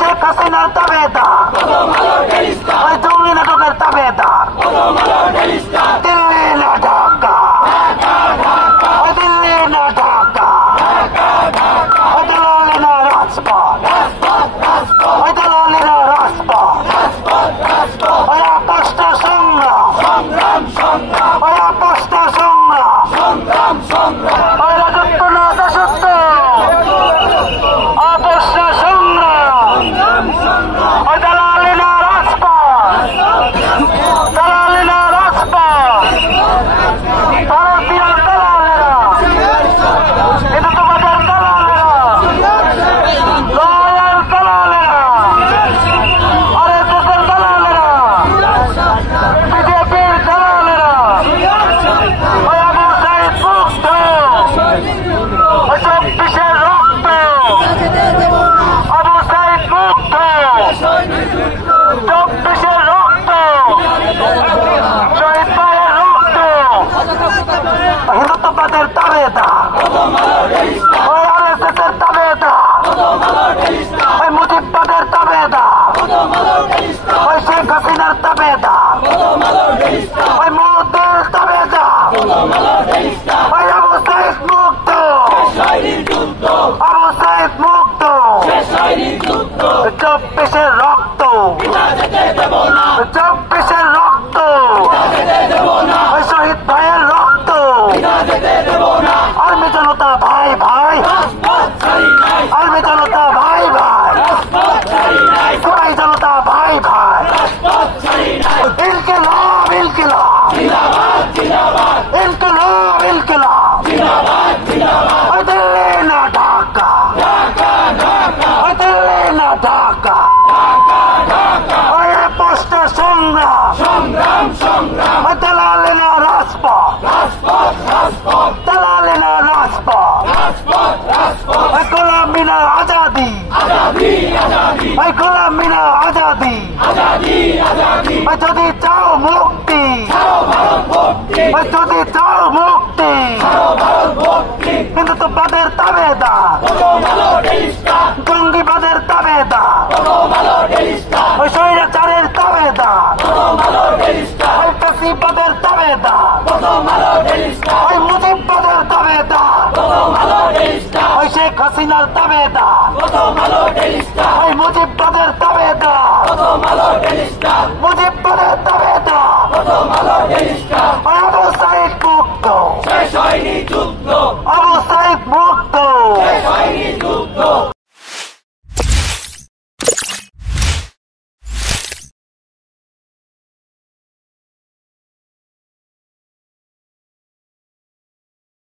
শেখ হাসিনার তাবেদার, ওই জঙ্গি নাটকের তাবেদার, দিল্লি না ঢাকা, ওই দিল্লি না ঢাকা, ওই দালালি না রাজপথ, ওই দালালি না রাজপথ, ওই আপোষটা সংগ্রাম, ওই আপোষটা সংগ্রাম, ওই রাজত্ব না দাসত্ব, আপোষটা সংগ্রাম, ওই দালালি না রাজপথ, দালালি না রাজপথ, ভারতীয় দালালেরা, এটা তোমাদের দালালেরা, লয়াল দালালেরা, আরএসএসের দালালেরা, বিজেপির দালালেরা, ওই আবু সাইদ মুক্ত, ওই 24-এর রক্ত, আবু সাইদ মুক্ত, 24-এর রক্ত, শহীদ ভাইয়ের রক্ত, হিন্দুত্ববাদের তাবেদার, ওই আরএসএসের তাবেদার, ওই মুজিববাদের তাবেদার, ওই শেখ হাসিনার তাবেদার, ওই মোদির তাবেদার, ওই আবু সাইদ মুক্ত, আবু সাইদ মুক্ত, 24-এর রক্ত, 24-এর রক্ত, ওই শহীদ ভাইয়ের রক্ত, আর্মি জনতা ভাই ভাই, আর্মি জনতা ভাই ভাই, সবাই জনতা ভাই ভাই, ইনকিলাব ইনকিলাব, ইনকিলাব ইনকিলাব, ওই দিল্লি না ঢাকা, ওই দিল্লি না ঢাকা, ওই আপোষটা সংগ্রাম, ওই দালালি না রাজপথ, দালালি না রাজপথ, ওই গোলাম বিনা আজাদি, ওই গোলাম বিনা আজাদি, ওই যদি চাও মুক্তি, ওই যদি চাও মুক্তি, কিন্তু তো বাদের তাবেদার, জঙ্গিবাদের তাবেদার, ওই স্বৈরাচারের তাবেদার, ওই ফ্যাসিবাদের তাবেদার, ওই মুজিববাদের তাবেদার, ওই শেখ হাসিনার তাবেদার, ওই মুজিববাদের তাবেদার, মুজিববাদের তাবেদার, ওই আবু সাইদ মুক্ত, আবু সাইদ মুক্ত,